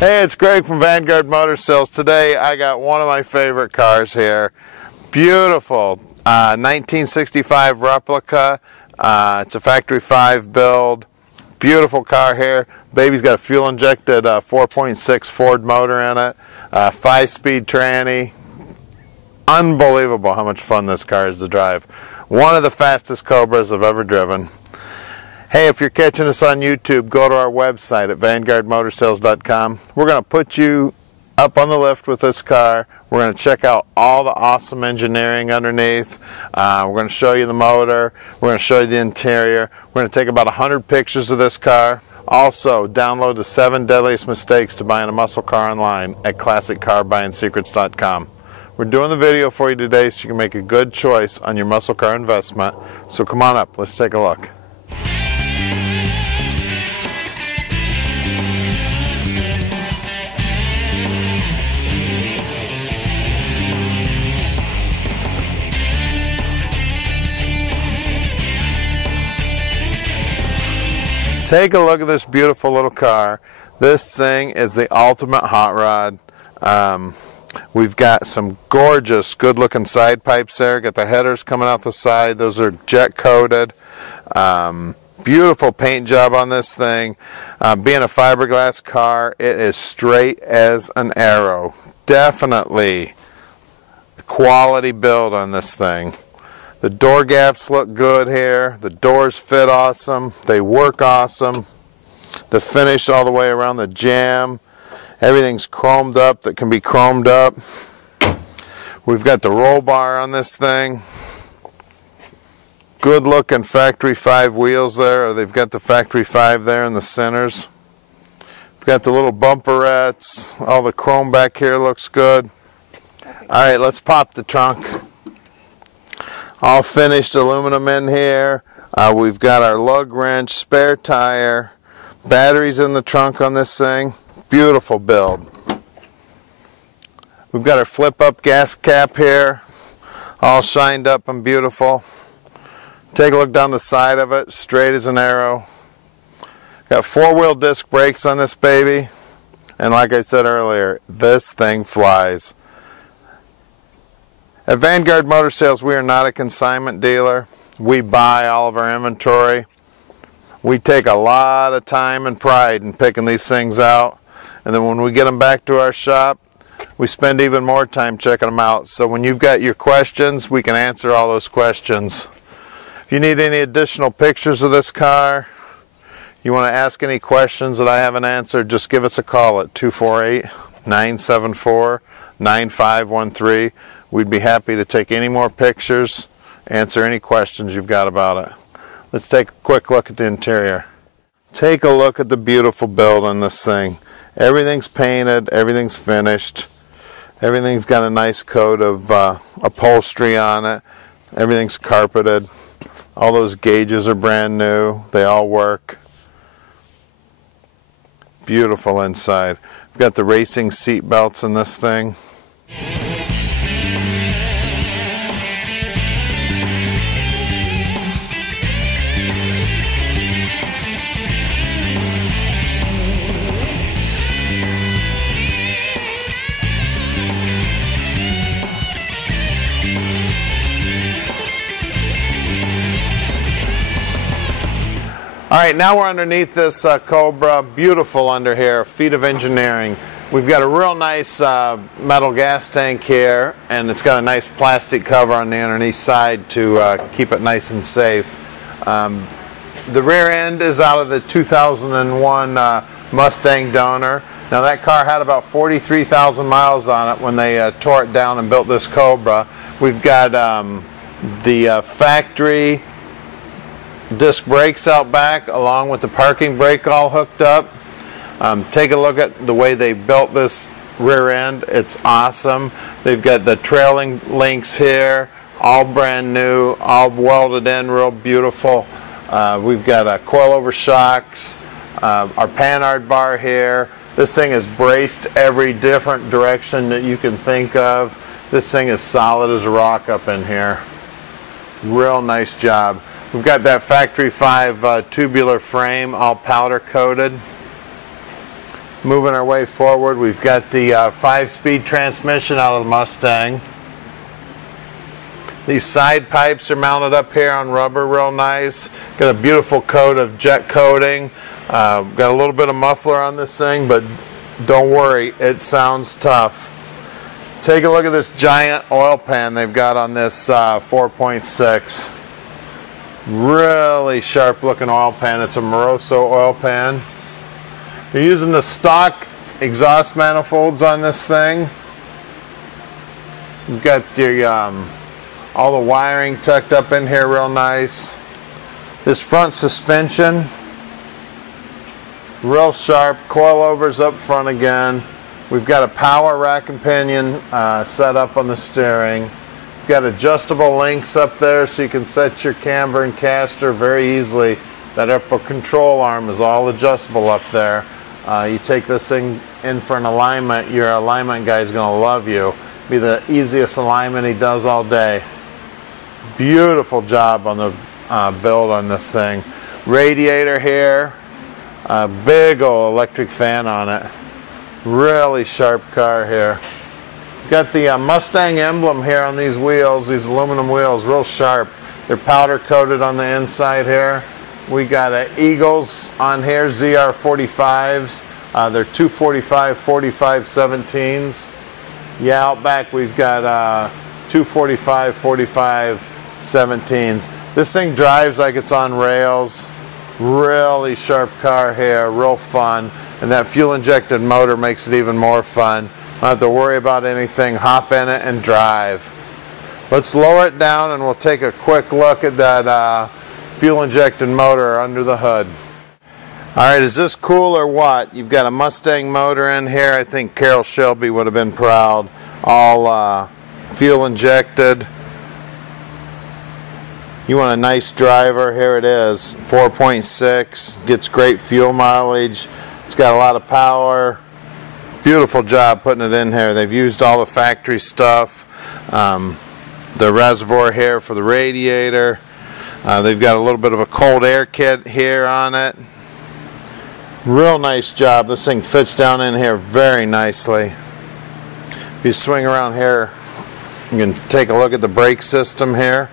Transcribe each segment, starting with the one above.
Hey, it's Greg from Vanguard Motor Sales. Today I got one of my favorite cars here. Beautiful 1965 Replica. It's a factory 5 build. Beautiful car here. Baby's got a fuel injected 4.6 Ford motor in it. 5-speed tranny. Unbelievable how much fun this car is to drive. One of the fastest Cobras I've ever driven. Hey, if you're catching us on YouTube, go to our website at vanguardmotorsales.com. We're going to put you up on the lift with this car. We're going to check out all the awesome engineering underneath. We're going to show you the motor. We're going to show you the interior. We're going to take about 100 pictures of this car. Also, download the 7 deadliest mistakes to buying a muscle car online at classiccarbuyingsecrets.com. We're doing the video for you today so you can make a good choice on your muscle car investment. So come on up, let's take a look. Take a look at this beautiful little car. This thing is the ultimate hot rod. We've got some gorgeous, good-looking side pipes there. Got the headers coming out the side. Those are jet-coated. Beautiful paint job on this thing. Being a fiberglass car, it is straight as an arrow. Definitely a quality build on this thing. The door gaps look good here. The doors fit awesome. They work awesome. The finish all the way around the jamb. Everything's chromed up that can be chromed up. We've got the roll bar on this thing. Good looking factory 5 wheels there. Or they've got the factory 5 there in the centers. We've got the little bumperettes. All the chrome back here looks good. Alright, let's pop the trunk. All finished aluminum in here. We've got our lug wrench, spare tire, batteries in the trunk on this thing. Beautiful build. We've got our flip up gas cap here, all shined up and beautiful. Take a look down the side of it, straight as an arrow. Got 4-wheel disc brakes on this baby, and like I said earlier, this thing flies. At Vanguard Motor Sales, we are not a consignment dealer. We buy all of our inventory. We take a lot of time and pride in picking these things out. And then when we get them back to our shop, we spend even more time checking them out. So when you've got your questions, we can answer all those questions. If you need any additional pictures of this car, you want to ask any questions that I haven't answered, just give us a call at 248-974-9513. We'd be happy to take any more pictures, answer any questions you've got about it. Let's take a quick look at the interior. Take a look at the beautiful build on this thing. Everything's painted, everything's finished. Everything's got a nice coat of upholstery on it. Everything's carpeted. All those gauges are brand new. They all work. Beautiful inside. We've got the racing seat belts in this thing. Alright, now we're underneath this Cobra. Beautiful under here, feat of engineering. We've got a real nice metal gas tank here, and it's got a nice plastic cover on the underneath side to keep it nice and safe. The rear end is out of the 2001 Mustang Donor. Now that car had about 43,000 miles on it when they tore it down and built this Cobra. We've got the factory disc brakes out back along with the parking brake all hooked up. Take a look at the way they built this rear end. It's awesome. They've got the trailing links here, all brand new, all welded in, real beautiful. We've got coilover shocks, our Panhard bar here. This thing is braced every different direction that you can think of. This thing is solid as a rock up in here. Real nice job. We've got that factory 5 tubular frame, all powder coated. Moving our way forward, we've got the 5-speed transmission out of the Mustang. These side pipes are mounted up here on rubber, real nice. Got a beautiful coat of jet coating. Got a little bit of muffler on this thing, but don't worry, it sounds tough. Take a look at this giant oil pan they've got on this 4.6. Really sharp looking oil pan. It's a Moroso oil pan. You're using the stock exhaust manifolds on this thing. You've got your all the wiring tucked up in here real nice. This front suspension, real sharp. Coilovers up front again. We've got a power rack and pinion set up on the steering. We've got adjustable links up there so you can set your camber and caster very easily. That upper control arm is all adjustable up there. You take this thing in for an alignment, your alignment guy is going to love you. Be the easiest alignment he does all day. Beautiful job on the build on this thing. Radiator here, a big old electric fan on it. Really sharp car here. Got the Mustang emblem here on these wheels, these aluminum wheels, real sharp. They're powder coated on the inside here. We got Eagles on here, ZR45s. They're 245, 45, 17s. Yeah, out back we've got 245, 45, 17s. This thing drives like it's on rails. Really sharp car here, real fun. And that fuel injected motor makes it even more fun. Don't have to worry about anything. Hop in it and drive. Let's lower it down and we'll take a quick look at that fuel injected motor under the hood. Alright, is this cool or what? You've got a Mustang motor in here. I think Carol Shelby would have been proud. All fuel injected. You want a nice driver, here it is. 4.6, gets great fuel mileage. It's got a lot of power. Beautiful job putting it in here. They've used all the factory stuff. The reservoir here for the radiator. They've got a little bit of a cold air kit here on it. Real nice job. This thing fits down in here very nicely. If you swing around here, you can take a look at the brake system here.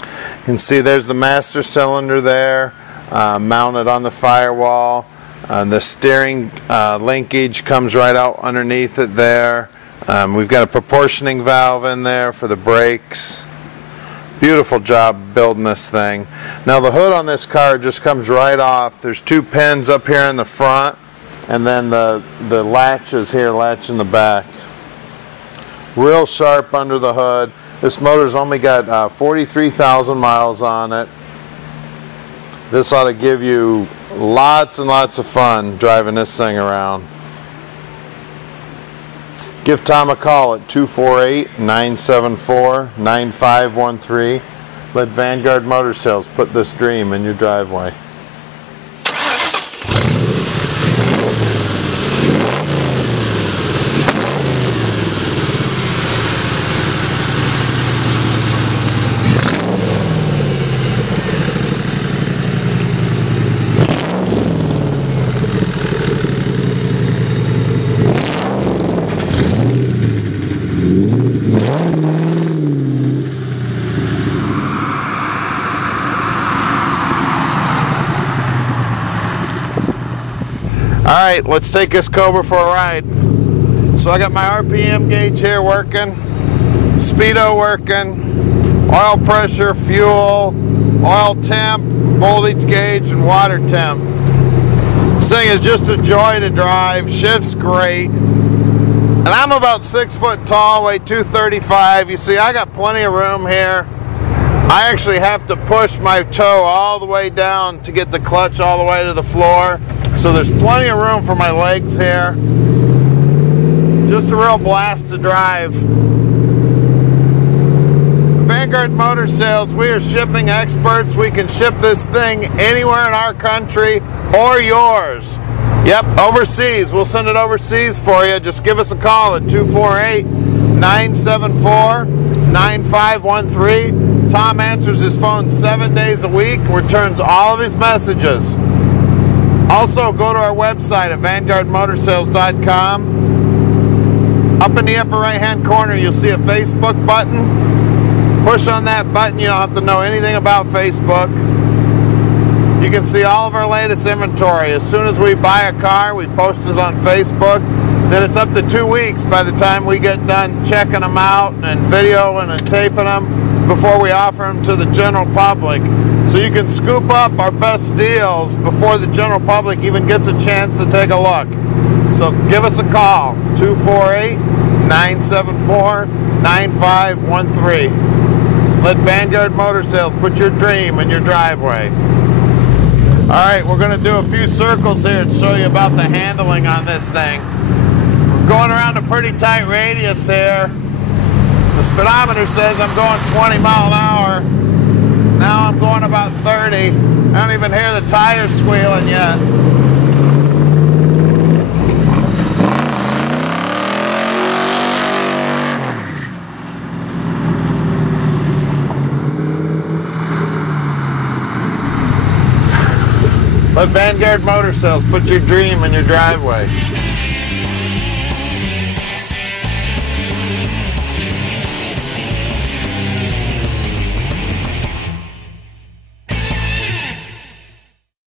You can see there's the master cylinder there, mounted on the firewall. The steering linkage comes right out underneath it there. We've got a proportioning valve in there for the brakes. Beautiful job building this thing. Now the hood on this car just comes right off. There's 2 pins up here in the front, and then the latches here latch in the back. Real sharp under the hood. This motor's only got 43,000 miles on it. This ought to give you lots and lots of fun driving this thing around. Give Tom a call at 248-974-9513. Let Vanguard Motor Sales put this dream in your driveway. Alright, let's take this Cobra for a ride. So I got my RPM gauge here working, speedo working, oil pressure, fuel, oil temp, voltage gauge, and water temp. This thing is just a joy to drive, shifts great. And I'm about 6 foot tall, weigh 235. You see, I got plenty of room here. I actually have to push my toe all the way down to get the clutch all the way to the floor. So there's plenty of room for my legs here. Just a real blast to drive. Vanguard Motor Sales, we are shipping experts. We can ship this thing anywhere in our country or yours. Yep, overseas. We'll send it overseas for you. Just give us a call at 248-974-9513. Tom answers his phone 7 days a week, returns all of his messages. Also, go to our website at VanguardMotorsales.com. Up in the upper right-hand corner, you'll see a Facebook button. Push on that button. You don't have to know anything about Facebook. You can see all of our latest inventory. As soon as we buy a car, we post it on Facebook. Then it's up to 2 weeks by the time we get done checking them out and videoing and taping them before we offer them to the general public. So you can scoop up our best deals before the general public even gets a chance to take a look. So give us a call, 248-974-9513. Let Vanguard Motor Sales put your dream in your driveway. Alright, we're going to do a few circles here and show you about the handling on this thing. We're going around a pretty tight radius here. The speedometer says I'm going 20 miles an hour. Now I'm going about 30. I don't even hear the tires squealing yet. Let Vanguard Motor Sales put your dream in your driveway.